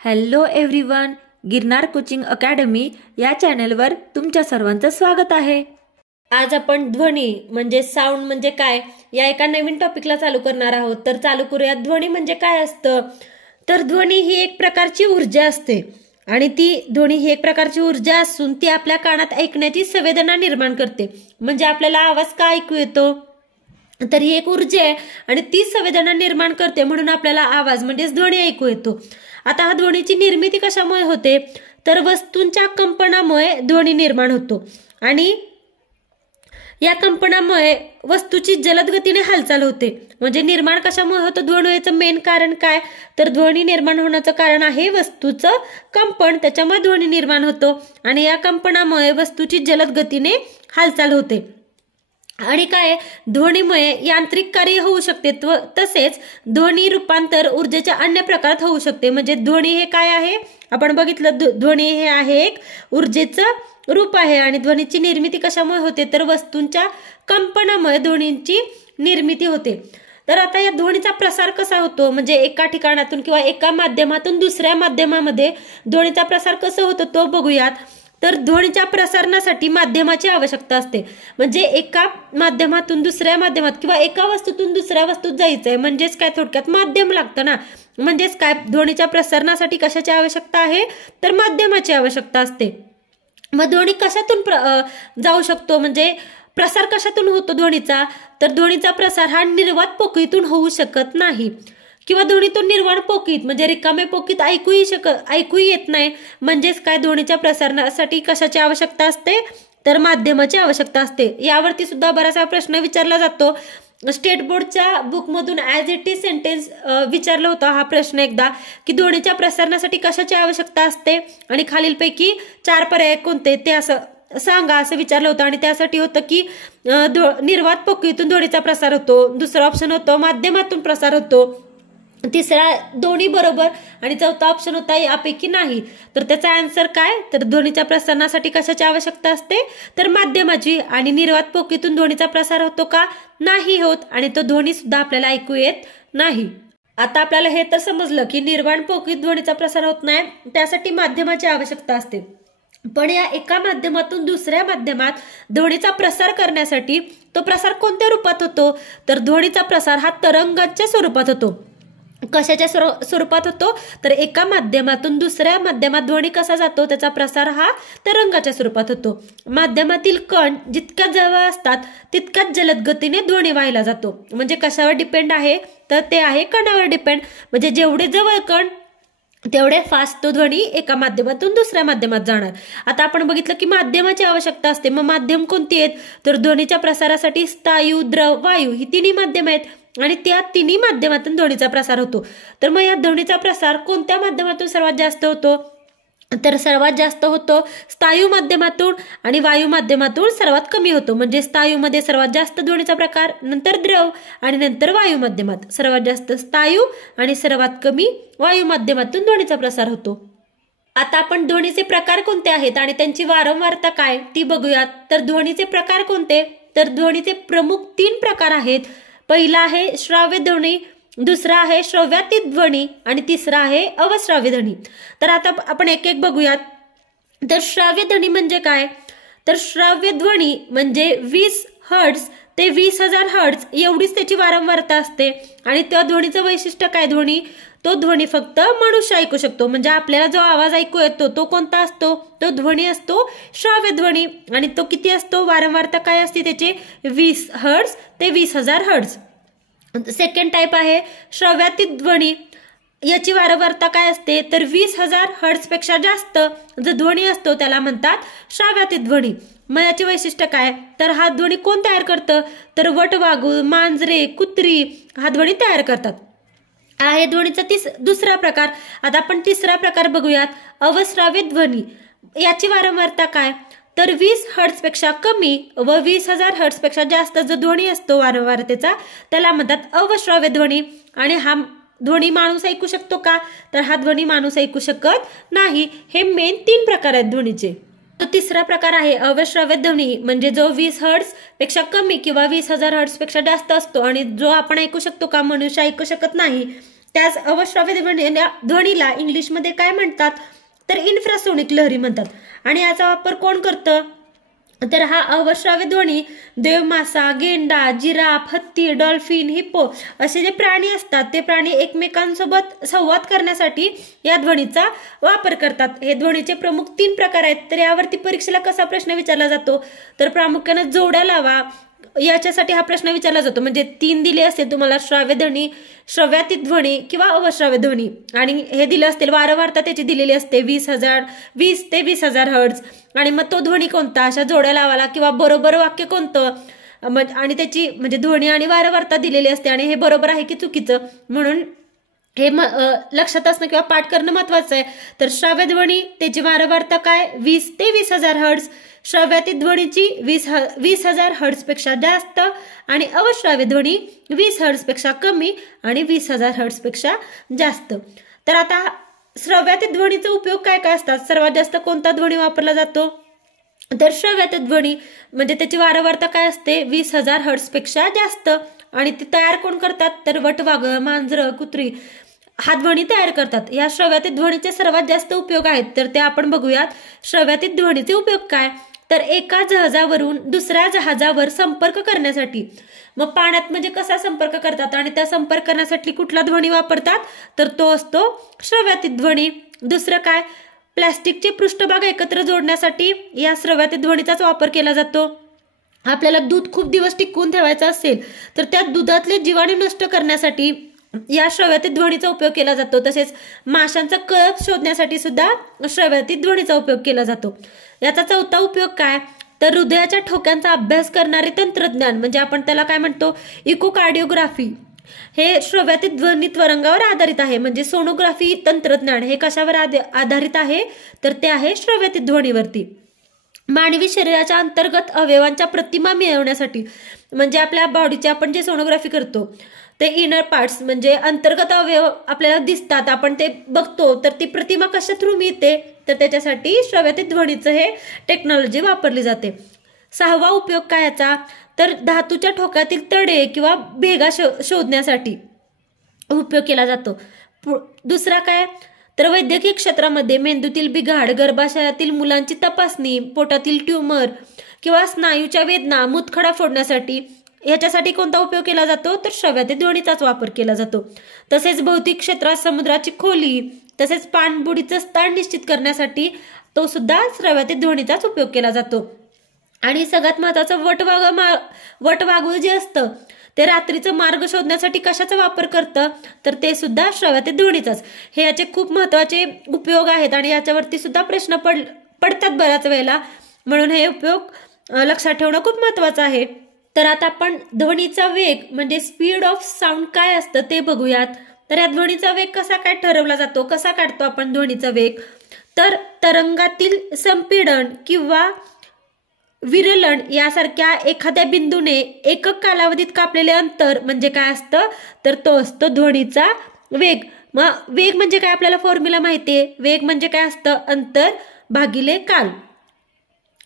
Hello everyone, Girnar coaching academy या चॅनलवर तुमच्या सर्वांचं स्वागत आहे। आज आपण ध्वनी म्हणजे साऊंड म्हणजे काय या एका नवीन टॉपिकला चालू करणार आहोत। तर चालू करूया। ध्वनी म्हणजे काय असतं? तर ध्वनी ही एक प्रकारची ऊर्जा असते आणि ध्वनी ही एक प्रकारची ऊर्जा असून ती आपल्या कानात ऐकण्याची संवेदना निर्माण करते। म्हणजे आपल्याला आवाज का ऐकू येतो? तर ही एक ऊर्जा आहे आणि ती संवेदना निर्माण करते, म्हणून आपल्याला आवाज म्हणजे ध्वनी ऐकू येतो। आता हा ध्वनीची निर्मिती कशामुळे होते? तर वस्तूंच्या कंपनामुळे ध्वनी निर्माण होतो आणि या कंपनामुळे वस्तूची जलद गतीने हालचाल होते। म्हणजे निर्माण कशामुळे होतं? ध्वनीचं मेन कारण काय? तर ध्वनी निर्माण होण्याचं कारण आहे वस्तूचं कंपन, त्याच्यामुळे ध्वनी निर्माण होतो आणि या कंपनामुळे वस्तूची जलद गतीने हालचाल होते। आणि काय, ध्वनीमुळे यांत्रिक कार्य होऊ शकते, तसेच ध्वनी रूपांतर ऊर्जेच्या अन्य प्रकारात होऊ शकते। म्हणजे ध्वनी हे काय आहे? आपण बघितलं, ध्वनी हे आहे एक ऊर्जेचं रूप आहे आणि ध्वनीची निर्मिती कशामुळे होते? तर वस्तूंच्या कंपनामुळे ध्वनीची निर्मिती होते। तर आता या ध्वनीचा प्रसार कसा होतो? म्हणजे एका ठिकाणातून किंवा एका माध्यमातून दुसऱ्या माध्यमामध्ये ध्वनीचा प्रसार कसा होतो तो बघूयात। तर ध्वनीच्या प्रसारणासाठी माध्यमाची आवश्यकता असते। म्हणजे एका माध्यमातून दुसऱ्या माध्यमात किंवा एका वस्तूतून दुसऱ्या वस्तूत जायचंय, म्हणजेच काय, थोडक्यात माध्यम लागतं ना। म्हणजेच काय, ध्वनीच्या प्रसारणासाठी कशाची आवश्यकता आहे? तर माध्यमाची आवश्यकता असते। मग ध्वनी कशातून जाऊ शकतो? म्हणजे प्रसार कशातून होतो ध्वनीचा? तर ध्वनीचा प्रसार हा निर्वात पोकळीतून होऊ शकत नाही किंवा ध्वनीतून निर्वाण पोकळीत म्हणजे रिकामे पोकळीत ऐकूही येत नाही। म्हणजेच काय, ध्वनीच्या प्रसारणासाठी कशाची आवश्यकता असते? तर माध्यमाची आवश्यकता असते। यावरती सुद्धा बराचसा प्रश्न विचारला जातो। स्टेट बोर्डच्या बुकमधून ॲज इट इज सेंटेन्स विचारला होता हा प्रश्न एकदा, की ध्वनीच्या प्रसारणासाठी कशाची आवश्यकता असते आणि खालीलपैकी 4 पर्याय कोणते ते असं सांगा असं विचारलं होतं। आणि त्यासाठी होतं की निर्वात पोकळीतून ध्वनीचा प्रसार होतो, दुसरा ऑप्शन होतो माध्यमातून प्रसार होतो, तिसरा दोन्ही बरोबर आणि चौथा ऑप्शन होता यापैकी नाही। तर त्याचा आन्सर काय? तर ध्वनीच्या प्रसारणासाठी कशाची आवश्यकता असते? तर माध्यमाची। आणि निर्वात पोकळीतून ध्वनीचा प्रसार होतो का? नाही होत आणि तो ध्वनी सुद्धा आपल्याला ऐकू येत नाही। आता आपल्याला हे तर समजलं की निर्वाण पोकळीत ध्वनीचा प्रसार होत नाही, त्यासाठी माध्यमाची आवश्यकता असते। पण या एका माध्यमातून दुसऱ्या माध्यमात ध्वनीचा प्रसार करण्यासाठी तो प्रसार कोणत्या रूपात होतो? तर ध्वनीचा प्रसार हा तरंगाच्या स्वरूपात होतो। कशाच्या स्वरूपात होतो? तर एका माध्यमातून दुसऱ्या माध्यमात ध्वनी कसा जातो? त्याचा प्रसार हा तरंगाच्या स्वरूपात होतो। माध्यमातील कण जितक्या जवळ असतात तितक्याच जलद गतीने ध्वनी व्हायला जातो। म्हणजे कशावर डिपेंड आहे? तर ते आहे कणावर डिपेंड। म्हणजे जेवढे जवळ कण तेवढे फास्ट तो ध्वनी एका माध्यमातून दुसऱ्या माध्यमात जाणार। आता आपण बघितलं की माध्यमाची आवश्यकता असते। मग माध्यम कोणती आहेत? तर ध्वनीच्या प्रसारासाठी स्थायू, द्रव, वायू ही तिन्ही माध्यम आहेत आणि त्या तिन्ही माध्यमातून ध्वनीचा प्रसार होतो। तर मग या ध्वनीचा प्रसार कोणत्या माध्यमातून सर्वात जास्त होतो? तर सर्वात जास्त होतो स्थायू माध्यमातून आणि वायू माध्यमातून सर्वात कमी होतो। म्हणजे स्थायूमध्ये सर्वात जास्त ध्वनीचा प्रकार, नंतर द्रव आणि नंतर वायू माध्यमात सर्वात जास्त स्थायू आणि सर्वात कमी वायू माध्यमातून ध्वनीचा प्रसार होतो। आता आपण ध्वनीचे प्रकार कोणते आहेत आणि त्यांची वारंवारता काय ती बघूयात। तर ध्वनीचे प्रकार कोणते? तर ध्वनीचे प्रमुख 3 प्रकार आहेत। पहिला आहे श्राव्य ध्वनी, दुसरा आहे श्रव्यातीत ध्वनी आणि तिसरा आहे अवश्राव्य ध्वनी। तर आता आपण एक एक बघूयात। तर श्राव्य ध्वनी म्हणजे काय? तर श्राव्य ध्वनी म्हणजे 20 हर्ट्झ ते 20,000 हर्ट्झ एवढीच त्याची वारंवारता असते। आणि त्या ध्वनीचं वैशिष्ट्य काय? तो ध्वनी फक्त मनुष्य ऐकू शकतो। म्हणजे आपल्याला जो आवाज ऐकू येतो तो कोणता असतो? तो ध्वनी असतो श्राव्य ध्वनी आणि तो किती असतो? वारंवारता काय असते त्याची? 20 हर्ट्झ ते 20,000 हर्ट्झ। सेकंड टाइप आहे श्रव्यातीत ध्वनी। याची वारंवारता काय असते? तर 20,000 हर्ट्झ पेक्षा जास्त जो ध्वनी असतो त्याला म्हणतात श्राव्यातीत ध्वनी। मग याचे वैशिष्ट्य काय? तर हा ध्वनी कोण तयार करतं? तर वटवाघूळ, मांजरे, कुत्री हा ध्वनी तयार करतात। आहे ध्वनीचा दुसरा प्रकार। आता आपण तिसरा प्रकार बघूयात, अवश्राव्य ध्वनी। याची वारंवारता काय? तर 20 हर्ट्झ पेक्षा कमी व 20,000 हर्ट्झ पेक्षा जास्त जो ध्वनी असतो वारंवारतेचा त्याला म्हणतात अवश्राव्य ध्वनी। आणि हा ध्वनी माणूस ऐकू शकतो का? तर हा ध्वनी माणूस ऐकू शकत नाही। हे मेन 3 प्रकार आहेत ध्वनीचे। तो तिसरा प्रकार आहे अवश्राव्य ध्वनी, म्हणजे जो 20 हर्ट्झ पेक्षा कमी किंवा 20,000 हर्ट्झ पेक्षा जास्त असतो आणि जो आपण ऐकू शकतो का? मनुष्य ऐकू शकत नाही। त्याच अवश्राव्य ध्वनीला इंग्लिशमध्ये काय म्हणतात, तर इन्फ्रासोनिक लहरी म्हणतात. आणि याचा वापर कोण करतं, तर हा अवश्राव्य ध्वनी देवमासा, गेंडा, जिराफ, हत्ती, डॉल्फिन, हिप्पो असे जे प्राणी असतात ते प्राणी एकमेकांसोबत संवाद करण्यासाठी या ध्वनीचा वापर करतात. हे ध्वनीचे प्रमुख 3 प्रकार आहेत. तर यावरती परीक्षेला कसा प्रश्न विचारला जातो, तर प्रामुख्याने जोड्या लावा याच्यासाठी हा प्रश्न विचारला जातो. म्हणजे 3 दिले असेल तुम्हाला, श्राव्य ध्वनी, श्रव्यातीत ध्वनी किंवा अवश्राव्य ध्वनी, आणि हे दिले असतील वारंवारता त्याची दिलेली असते 20 ते 20,000 हर्ट्ज, आणि मग तो ध्वनी कोणता, अशा जोड्या लावाला, किंवा बरोबर वाक्य कोणतं, आणि त्याची म्हणजे ध्वनी आणि वारंवारता दिलेली असते, आणि हे बरोबर आहे की चुकीचं, म्हणून हे लक्षात असणं किंवा पाठ करणं महत्वाचं आहे. तर श्राव्य ध्वनी त्याची वारंवारता काय, 20 ते 20,000 हर्ट्ज, श्रव्यातीत ध्वनीची 20,000 हर्ट्ज पेक्षा जास्त, आणि अवश्राव्य ध्वनी 20 हर्ट्ज पेक्षा कमी आणि 20,000 हर्ट्ज पेक्षा जास्त. तर आता श्रव्यातीत ध्वनीचा उपयोग काय काय असतात, सर्वात जास्त कोणता ध्वनी वापरला जातो, तर श्रव्यातीत ध्वनी म्हणजे त्याची वारंवारता काय असते, 20,000 हर्ट्ज पेक्षा जास्त, आणि ते तयार कोण करतात, तर वटवाघळ, मांजरं, कुत्री हा ध्वनी तयार करतात. या श्रव्यातीत ध्वनीचे सर्वात जास्त उपयोग आहेत, तर ते आपण बघूयात. श्रव्यातीत ध्वनीचे उपयोग काय, तर एका जहाजावरून दुसऱ्या जहाजावर संपर्क करण्यासाठी. मग पाण्यात म्हणजे कसा संपर्क करतात आणि त्या संपर्क करण्यासाठी कुठला ध्वनी वापरतात, तर तो असतो श्रव्यातीत ध्वनी. दुसरं काय, प्लास्टिकचे पृष्ठभाग एकत्र जोडण्यासाठी या श्रव्यातीत ध्वनीचाच वापर केला जातो. आपल्याला दूध खूप दिवस टिकवून ठेवायचं असेल तर त्या दुधातले जीवाणू नष्ट करण्यासाठी या श्रव्यातीत ध्वनीचा उपयोग केला जातो. तसेच माशांचा कळप शोधण्यासाठी सुद्धा श्रव्यातीत ध्वनीचा उपयोग केला जातो. याचा चौथा उपयोग काय, तर हृदयाच्या ठोक्यांचा अभ्यास करणारे तंत्रज्ञान म्हणजे आपण त्याला काय म्हणतो, इकोकार्डिओग्राफी, हे श्रव्यातीत ध्वनी तरंगावर आधारित आहे. म्हणजे सोनोग्राफी तंत्रज्ञान हे कशावर आधारित आहे, तर ते आहे श्रव्यातीत ध्वनीवरती. मानवी शरीराच्या अंतर्गत अवयवांच्या प्रतिमा मिळवण्यासाठी, म्हणजे आपल्या बॉडीची आपण जे सोनोग्राफी करतो ते इनर पार्ट्स म्हणजे अंतर्गत अवयव आपल्याला दिसतात, आपण ते बघतो, तर ती प्रतिमा कशा थ्रू मिळते, तर त्याच्यासाठी श्रव्यातीत ध्वनीचं हे टेक्नॉलॉजी वापरली जाते. 6वा उपयोग काय याचा, तर धातूच्या ठोक्यातील तडे किंवा भेगा शोधण्यासाठी उपयोग केला जातो. दुसरा काय, तर वैद्यकीय क्षेत्रामध्ये मेंदूतील बिघाड, गर्भाशयातील मुलांची तपासणी, पोटातील ट्यूमर किंवा स्नायूच्या वेदना, मूतखडा फोडण्यासाठी याच्यासाठी कोणता उपयोग केला जातो, तर श्रव्यातीत ध्वनीचाच वापर केला जातो. तसेच भौतिक क्षेत्रात समुद्राची खोली तसेच पाणबुडीचं स्थान निश्चित करण्यासाठी तो सुद्धा श्रव्यातीत ध्वनीचाच उपयोग केला जातो. आणि सगळ्यात महत्वाचं वटवाघूळ जे असतं ते रात्रीचं मार्ग शोधण्यासाठी कशाचा वापर करतं, तर ते सुद्धा श्रव्यातीत ध्वनीचाच. हे याचे खूप महत्वाचे उपयोग आहेत आणि याच्यावरती सुद्धा प्रश्न पडतात बऱ्याच वेळेला, म्हणून हे उपयोग लक्षात ठेवणं खूप महत्वाचं आहे. तर आता आपण ध्वनीचा वेग म्हणजे स्पीड ऑफ साऊंड काय असतं ते बघूयात. तर या ध्वनीचा वेग कसा काय ठरवला जातो, कसा काढतो आपण ध्वनीचा वेग, तर तरंगातील संपीडन किंवा विरलन यासारख्या एखाद्या बिंदूने एकक कालावधीत कापलेले अंतर म्हणजे काय असतं, तर तो असतो ध्वनीचा वेग. मग वेग म्हणजे काय आपल्याला फॉर्म्युला माहितीये, वेग म्हणजे काय असतं, अंतर भागिले काल.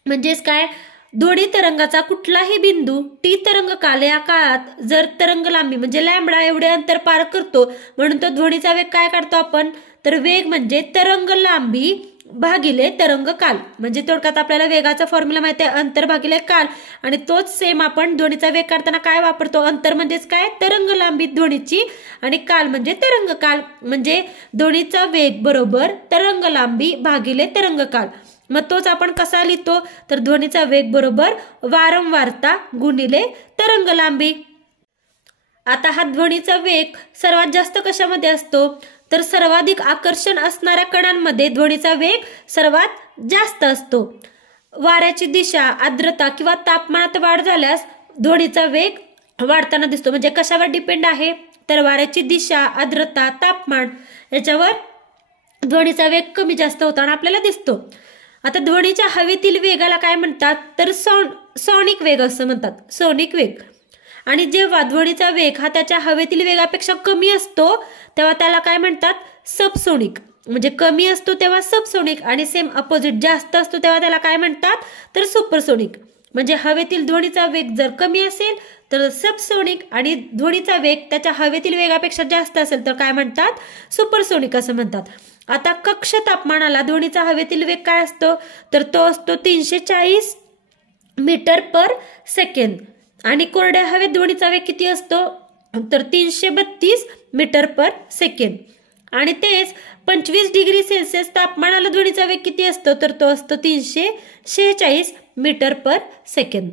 म्हणजेच काय, ध्वनी तरंगाचा कुठलाही बिंदू टी तरंग काल या काळात जर तरंग लांबी म्हणजे लॅम्बडा एवढे अंतर पार करतो, म्हणून तो ध्वनीचा वेग काय काढतो आपण, तर वेग म्हणजे तरंग लांबी भागिले तरंग काल. म्हणजे थोडक्यात आपल्याला वेगाचा फॉर्म्युला माहिती आहे, अंतर भागिले काल, आणि तोच सेम आपण ध्वनीचा वेग काढताना काय वापरतो, अंतर म्हणजेच काय, तरंग लांबी ध्वनीची, आणि काल म्हणजे तरंग काल. म्हणजे ध्वनीचा वेग बरोबर तरंग लांबी भागिले तरंग काल. मग तोच आपण कसा लिहितो, तर ध्वनीचा वेग बरोबर वारंवारता गुणिले तरंग लांबी. आता हा ध्वनीचा वेग सर्वात जास्त कशामध्ये असतो, तर सर्वाधिक आकर्षण असणाऱ्या कणांमध्ये ध्वनीचा वेग सर्वात जास्त असतो. वाऱ्याची दिशा, आर्द्रता किंवा तापमानात वाढ झाल्यास ध्वनीचा वेग वाढताना दिसतो. म्हणजे कशावर डिपेंड आहे, तर वाऱ्याची दिशा, आर्द्रता, तापमान याच्यावर ध्वनीचा वेग कमी जास्त होताना आपल्याला दिसतो. आता ध्वनीच्या हवेतील वेगाला काय म्हणतात, तर सॉनिक वेग असं म्हणतात, सॉनिक वेग. आणि जेव्हा ध्वनीचा वेग हा त्याच्या हवेतील वेगापेक्षा कमी असतो तेव्हा त्याला काय म्हणतात, सबसोनिक. म्हणजे कमी असतो तेव्हा सबसोनिक, आणि सेम अपोजिट जास्त असतो तेव्हा त्याला काय म्हणतात, तर सुपरसोनिक. म्हणजे हवेतील ध्वनीचा वेग जर कमी असेल तर सबसोनिक आणि ध्वनीचा वेग त्याच्या हवेतील वेगापेक्षा जास्त असेल तर काय म्हणतात, सुपरसोनिक असं म्हणतात. आता कक्ष तापमानाला ध्वनीचा हवेतील वेग काय असतो, तर तो असतो 340 मीटर पर सेकंद. आणि कोरड्या हवेत ध्वनीचा वेग किती असतो, तर 332 मीटर पर सेकंद. आणि तेच 25 डिग्री सेल्सिअस तापमानाला ध्वनीचा वेग किती असतो, तर तो असतो 346 मीटर पर सेकंद.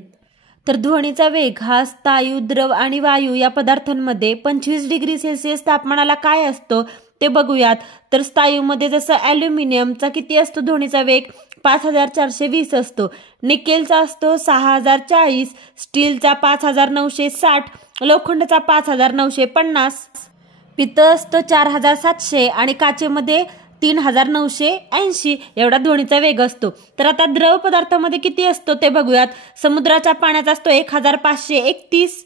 तर ध्वनीचा वेग हा स्थायू, द्रव आणि वायू या पदार्थांमध्ये 25 डिग्री सेल्सिअस तापमानाला काय असतो ते बघूयात. तर स्थायूमध्ये जसं ॲल्युमिनियमचा किती असतो ध्वनीचा वेग, 5420 असतो. निकेलचा असतो 6040, स्टीलचा 5960, लोखंडचा 5950, पितळ असतो 4700 आणि काचेमध्ये 3980 एवढा ध्वनीचा वेग असतो. तर आता द्रव पदार्थामध्ये किती असतो ते बघूयात. समुद्राच्या पाण्याचा असतो 1531,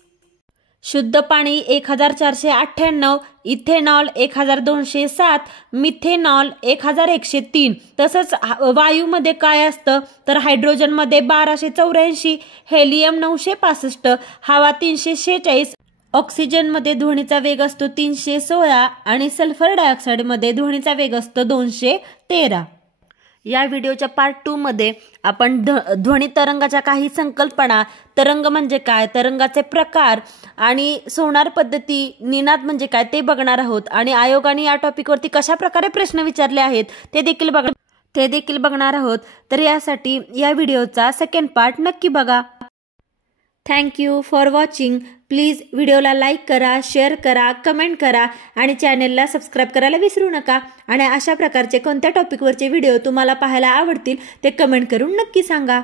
शुद्ध पाणी 1498, इथेनॉल 1207, मिथेनॉल 1103. तसंच वायूमध्ये काय असतं, तर हायड्रोजनमध्ये 1284, हेलियम 965, हवा 346, ऑक्सिजनमध्ये ध्वनीचा वेग असतो 316 आणि सल्फर डायऑक्साईडमध्ये ध्वनीचा वेग असतो 213. या व्हिडिओच्या पार्ट 2 मध्ये आपण ध्वनी तरंगाच्या काही संकल्पना, तरंग म्हणजे काय, तरंगाचे प्रकार आणि सोनार पद्धती, निनाद म्हणजे काय ते बघणार आहोत. आणि आयोगाने या टॉपिकवरती कशा प्रकारे प्रश्न विचारले आहेत ते देखील बघणार आहोत. तर यासाठी या व्हिडिओचा सेकंड पार्ट नक्की बघा. Thank you for watching. प्लीज व्हिडिओला लाईक करा, शेअर करा, कमेंट करा आणि चॅनेलला सबस्क्राईब करायला विसरू नका. आणि अशा प्रकारचे कोणत्या टॉपिकवरचे व्हिडिओ तुम्हाला पाहायला आवडतील ते कमेंट करून नक्की सांगा.